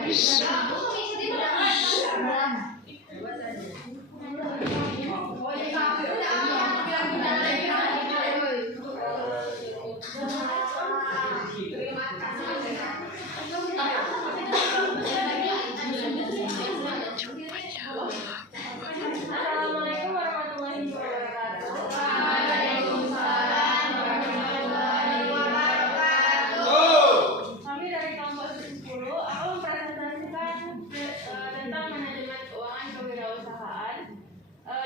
Assalamualaikum warahmatullahi wabarakatuh. Kami dari kelompok 10 akan mempresentasikan tentang manajemen keuangan kewirausahaan.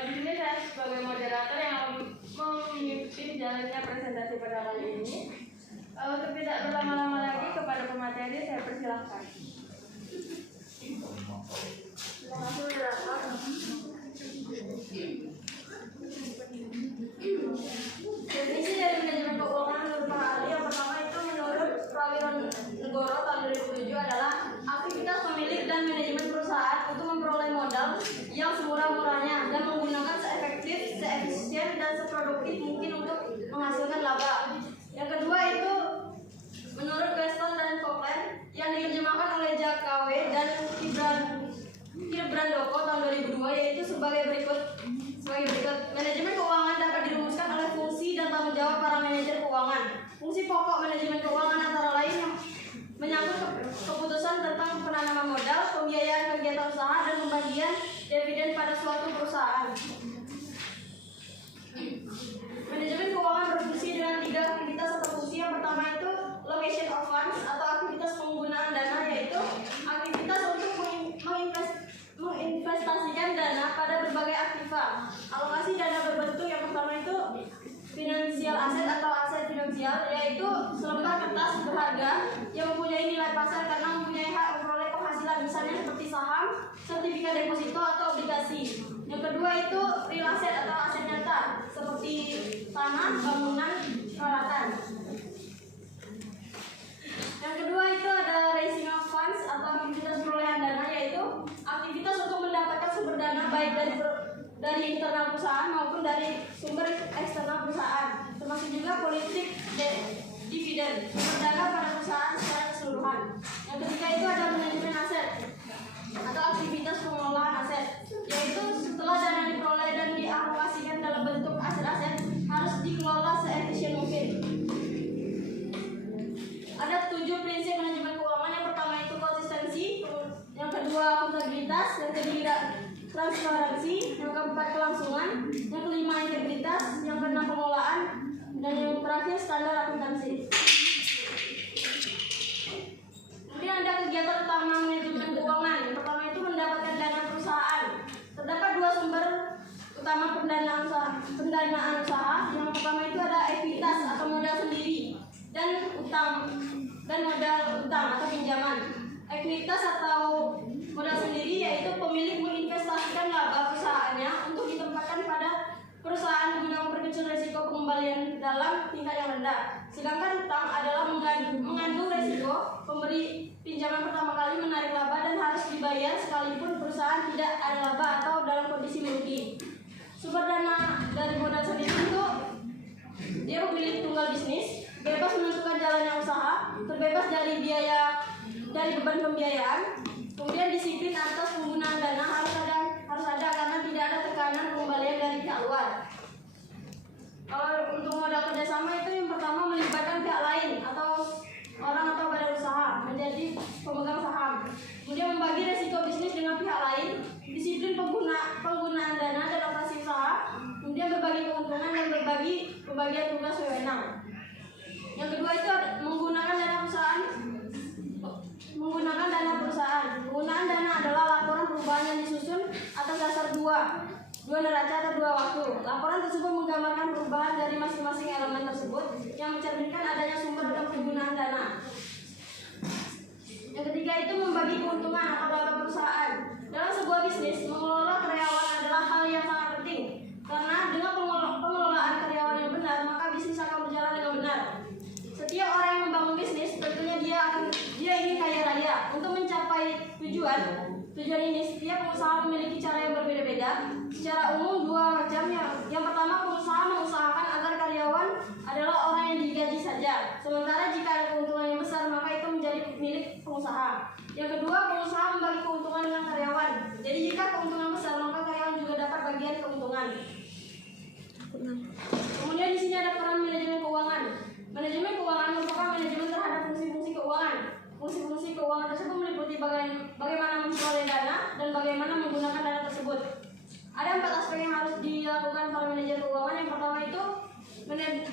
Di sini saya sebagai moderator yang akan memimpin jalannya presentasi pada kali ini. Untuk tidak berlama-lama lagi, kepada pemateri saya persilahkan. Terima kasih moderator. Definisi dari manajemen keuangan menurut Pak Ali, yang pertama itu menurut Prawiran Negoro tahun 2007 adalah aktivitas pemilik dan manajemen perusahaan untuk memperoleh modal yang semurah-murahnya dan menggunakan seefektif, seefisien, dan seproduktif mungkin untuk menghasilkan laba. Yang kedua itu menurut Weston dan Copeland yang diterjemahkan oleh Jack KW dan Kibrandoko tahun 2002, yaitu sebagai berikut. Manajemen keuangan dapat dirumuskan oleh fungsi dan tanggung jawab para manajer keuangan. Fungsi pokok manajemen keuangan antara lain yang menyangkut keputusan tentang penanaman modal, pembiayaan kegiatan usaha, dan pembagian dividen pada suatu perusahaan. Manajemen keuangan berfungsi dengan 3 aktivitas atau fungsi. Yang pertama itu location of funds atau aktivitas penggunaan dana, yaitu aktivitas untuk menginvestasikan dana pada berbagai aktiva. Alokasi dana berbentuk yang pertama itu finansial aset atau aset finansial, yaitu selembar kertas berharga yang mempunyai nilai pasar karena mempunyai hak memperoleh penghasilan, misalnya seperti saham, sertifikat deposito, atau obligasi. Yang kedua itu real asset atau aset nyata seperti tanah, bangunan, peralatan. Yang kedua itu ada raising of funds atau aktivitas perolehan dana, yaitu aktivitas untuk mendapatkan sumber dana baik dari internal perusahaan maupun dari sumber eksternal perusahaan, termasuk juga politik dividen, sumber dana pada perusahaan secara keseluruhan. Yang ketiga itu ada manajemen aset atau aktivitas pengelolaan aset, yaitu setelah dana diperoleh dan dialokasikan dalam bentuk aset-aset harus dikelola seefisien mungkin. Ada 7 prinsip manajemen keuangan. Yang pertama itu konsistensi, yang kedua akuntabilitas, yang ketiga transparansi, yang keempat kelangsungan, yang kelima integritas, yang keenam pengelolaan, dan yang terakhir standar akuntansi. Kemudian ada kegiatan utama manajemen keuangan. Yang pertama itu mendapatkan dana perusahaan. Terdapat 2 sumber utama pendanaan usaha. Yang pertama itu ada ekuitas atau modal sendiri dan modal utang atau pinjaman. Ekuitas atau modal sendiri yaitu pemilik menginvestasikan laba perusahaannya untuk ditempatkan pada perusahaan guna memperkecil risiko pengembalian dalam tingkat yang rendah. Sedangkan utang adalah mengandung risiko pemberi pinjaman pertama kali menarik laba dan harus dibayar sekalipun perusahaan tidak ada laba atau dalam kondisi merugi. Sumber dana dari modal sendiri itu dia pemilik tunggal bisnis, bebas menentukan jalannya usaha, terbebas dari beban pembiayaan, kemudian disiplin atas penggunaan dana harus ada karena tidak ada tekanan pengembalian dari pihak luar. Kalau untuk modal kerjasama itu yang pertama melibatkan pihak lain atau orang atau badan usaha menjadi pemegang saham, kemudian membagi resiko bisnis dengan pihak lain, disiplin penggunaan dana dan operasi usaha, kemudian berbagi keuntungan dan pembagian tugas wewenang. Yang kedua itu menggunakan dana perusahaan. Penggunaan dana adalah laporan perubahan yang disusun atas dasar dua neraca atau 2 waktu. Laporan tersebut menggambarkan perubahan dari masing-masing elemen tersebut yang mencerminkan adanya sumber dan penggunaan dana. Yang ketiga itu membagi keuntungan atau laba perusahaan. Dalam sebuah bisnis, mengelola karyawan adalah hal yang sangat penting karena dengan pengelolaan karyawan yang benar, maka bisnis akan berjalan dengan benar. Setiap orang yang membangun bisnis tentunya dia ingin kaya raya. Untuk mencapai tujuan ini setiap pengusaha memiliki cara yang berbeda-beda. Secara umum 2 macam. Yang pertama, pengusaha mengusahakan agar karyawan adalah orang yang digaji saja. Sementara jika ada keuntungan yang besar, maka itu menjadi menjadi milik pengusaha. Yang kedua, pengusaha membagi keuntungan dengan karyawan. Jadi jika keuntungan besar, maka karyawan juga dapat bagian keuntungan. Kemudian di sini ada peran manajemen keuangan. Manajemen keuangan merupakan manajemen terhadap fungsi-fungsi keuangan. Fungsi-fungsi keuangan tersebut meliputi bagaimana memperoleh dana dan bagaimana menggunakan dana tersebut. Ada 4 aspek yang harus dilakukan para manajer keuangan. Yang pertama itu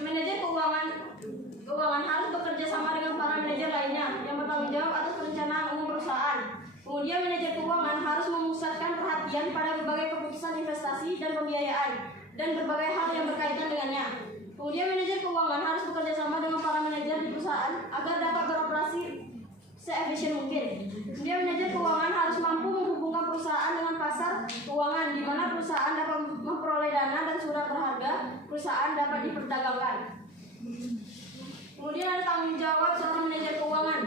manajer keuangan harus bekerja sama dengan para manajer lainnya yang bertanggung jawab atas perencanaan umum perusahaan. Kemudian manajer keuangan harus memusatkan perhatian pada berbagai keputusan investasi dan pembiayaan dan berbagai hal yang berkaitan dengannya. Kemudian manajer keuangan harus bekerja sama dengan para manajer di perusahaan agar dapat beroperasi seefisien mungkin. Kemudian manajer keuangan harus mampu menghubungkan perusahaan dengan pasar keuangan di mana perusahaan dapat memperoleh dana dan surat berharga perusahaan dapat diperdagangkan. Kemudian ada tanggung jawab seorang manajer keuangan.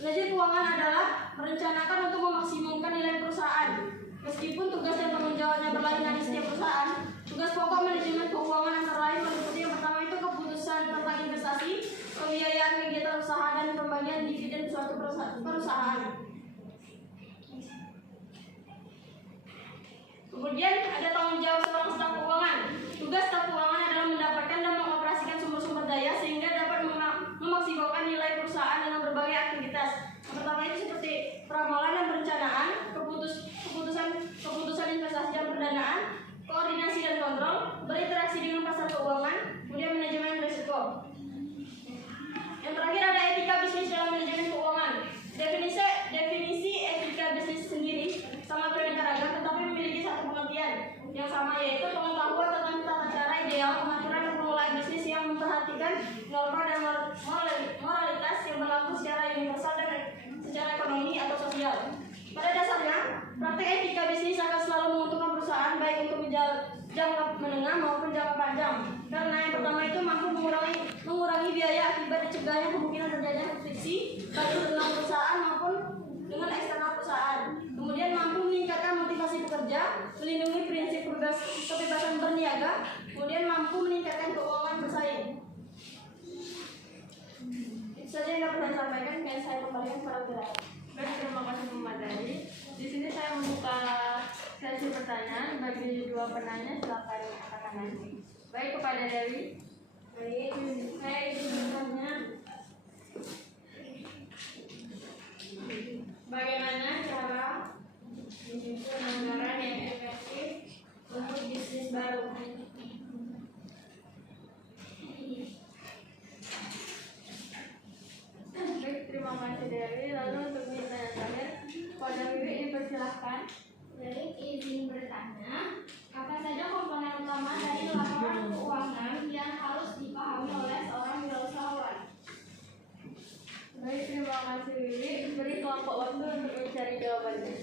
Manajer keuangan adalah merencanakan untuk memaksimumkan nilai perusahaan. Meskipun tugas dan tanggung jawabnya berlainan di setiap perusahaan, tugas pokok manajemen keuangan antara lain meliputi yang pertama itu keputusan tentang investasi, pembiayaan kegiatan usaha dan pembagian dividen suatu perusahaan. Kemudian ada tanggung jawab seorang staf keuangan. Tugas staf keuangan adalah mendapatkan dan mengoperasikan sumber-sumber daya sehingga dapat memaksimalkan nilai perusahaan dengan berbagai aktivitas. Yang pertama itu seperti peramalan dan perencanaan, keputusan investasi dan pendanaan, koordinasi dan kontrol, berinteraksi dengan pasar keuangan, kemudian manajemen risiko. Yang terakhir ada etika bisnis dalam manajemen keuangan. Definisi etika bisnis sendiri sangat beraneka ragam tetapi memiliki satu pengertian yang sama, yaitu pengetahuan tentang tata cara ideal pengaturan dan pengelolaan bisnis yang memperhatikan norma dan moralitas yang berlaku secara universal dan secara ekonomi atau sosial. Pada dasarnya, praktek etika bisnis akan selalu menguntungkan perusahaan baik untuk jangka menengah maupun jangka panjang. Karena yang pertama itu mampu mengurangi biaya akibat dicegahnya kemungkinan terjadinya friksi baik internal perusahaan maupun dengan eksternal perusahaan. Kemudian mampu meningkatkan motivasi pekerja, melindungi prinsip kebebasan berniaga, kemudian mampu meningkatkan keuangan bersaing. Itu saja yang dapat saya sampaikan, dan saya kembalikan kepada Gerard. Baik, terima kasih memadai. Di sini saya membuka sesi pertanyaan bagi 2 penanya, silakan katakan nanti. Baik, kepada Dewi. Baik, saya ingin bertanya, bagaimana cara menyusun anggaran yang efektif untuk bisnis baru? Baik, terima kasih Dewi. Lalu untuk pertanyaan terakhir, kepada Wiwi dipersilahkan. Baik, izin bertanya, apa saja komponen utama dari laporan keuangan yang harus dipahami oleh seorang wirausahawan? Baik, terima kasih Wiwi. Beri kelompok waktu untuk mencari jawabannya.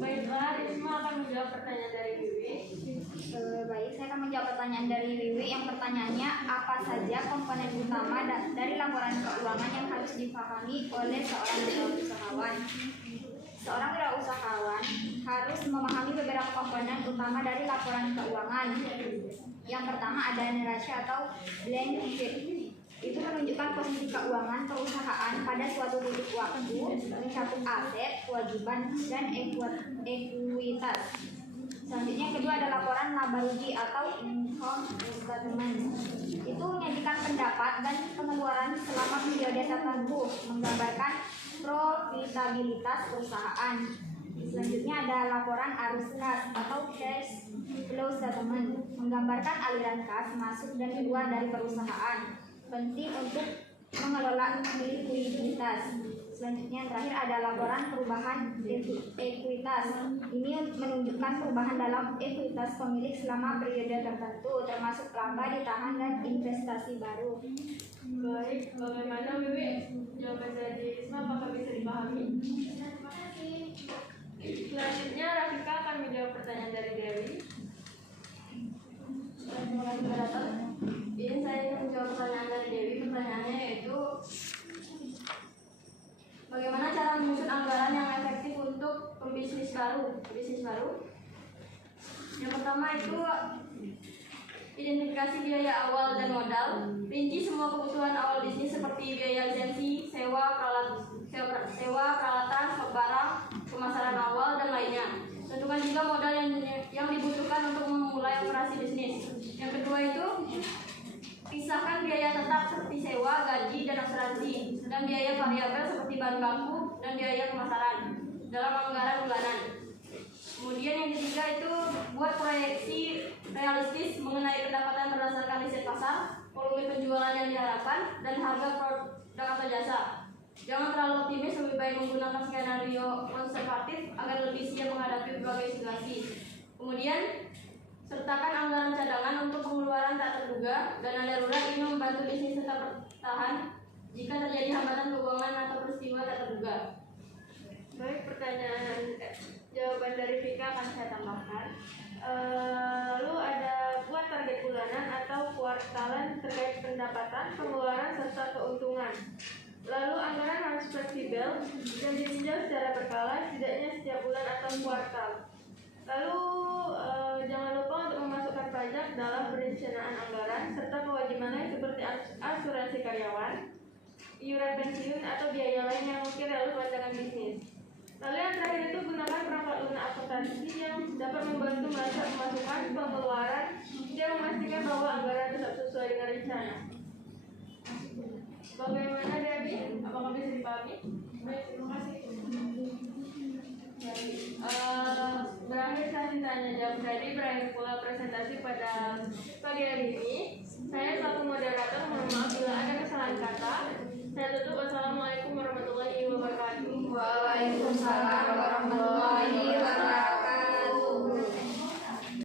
Baiklah, Risma akan menjawab pertanyaan dari Wiwi. Baik, saya akan menjawab pertanyaan dari Wiwi. Yang pertanyaannya, apa saja komponen utama dari laporan keuangan yang harus dipahami oleh seorang wirausahawan? Seorang wirausahawan harus memahami beberapa komponen utama dari laporan keuangan. Yang pertama ada neraca atau balance sheet. Itu menunjukkan posisi keuangan perusahaan pada suatu titik waktu, mencakup aset, kewajiban, dan ekuitas. Selanjutnya yang kedua ada laporan laba rugi atau income statement. Itu menyajikan pendapat dan pengeluaran selama periode tertentu, menggambarkan profitabilitas perusahaan. Selanjutnya ada laporan arus kas atau cash flow statement, menggambarkan aliran kas masuk dan keluar dari perusahaan, penting untuk mengelola likuiditas. Selanjutnya yang terakhir ada laporan perubahan ekuitas. Ini menunjukkan perubahan dalam ekuitas pemilik selama periode tertentu, termasuk laba ditahan dan investasi baru. Baik, bagaimana Wiwi? Jawaban dari Risma apakah bisa dipahami? Selanjutnya Rafika akan menjawab pertanyaan dari Dewi. Terima kasih moderator. Ini saya ingin menjawab pertanyaan dari Dewi. Pertanyaannya yaitu bagaimana cara menyusun anggaran yang efektif untuk pembisnis baru? Yang pertama itu identifikasi biaya awal dan modal. Rinci semua kebutuhan awal bisnis seperti biaya lisensi, sewa peralatan, stok barang, pemasaran awal dan lainnya. Tentukan juga modal yang dibutuhkan untuk memulai operasi bisnis. Yang kedua itu pisahkan biaya tetap seperti sewa, gaji, dan asuransi, dan biaya variabel seperti bahan baku dan biaya pemasaran dalam anggaran bulanan. Kemudian yang ketiga itu buat proyeksi realistis mengenai pendapatan berdasarkan riset pasar, volume penjualan yang diharapkan, dan harga produk atau jasa. Jangan terlalu optimis, lebih baik menggunakan skenario konservatif agar lebih siap menghadapi berbagai situasi. Kemudian sertakan anggaran cadangan untuk pengeluaran tak terduga. Dana darurat ini membantu bisnis tetap bertahan jika terjadi hambatan keuangan atau peristiwa tak terduga. Baik, jawaban dari Vika akan saya tambahkan. Lalu ada buat target bulanan atau kuartalan terkait pendapatan, pengeluaran serta keuntungan. Lalu anggaran harus fleksibel dan ditinjau secara berkala, setidaknya setiap bulan atau kuartal. Lalu jangan lupa untuk memasukkan pajak dalam perencanaan anggaran serta kewajibannya seperti asuransi karyawan, iuran pensiun atau biaya lain yang mungkin relevan dengan bisnis. Lalu yang terakhir itu gunakan perangkat lunak akuntansi yang dapat membantu melacak pemasukan, pengeluaran, dan memastikan bahwa anggaran tetap sesuai dengan rencana. Bagaimana Debbie? Apakah bisa dipahami? Baik, terima kasih. Berakhir sesi tanya jawab tadi, berakhir pula presentasi pada pagi hari ini. Saya selaku moderator mohon maaf bila ada kesalahan kata. Saya tutup. Wassalamualaikum warahmatullahi wabarakatuh. Waalaikumsalam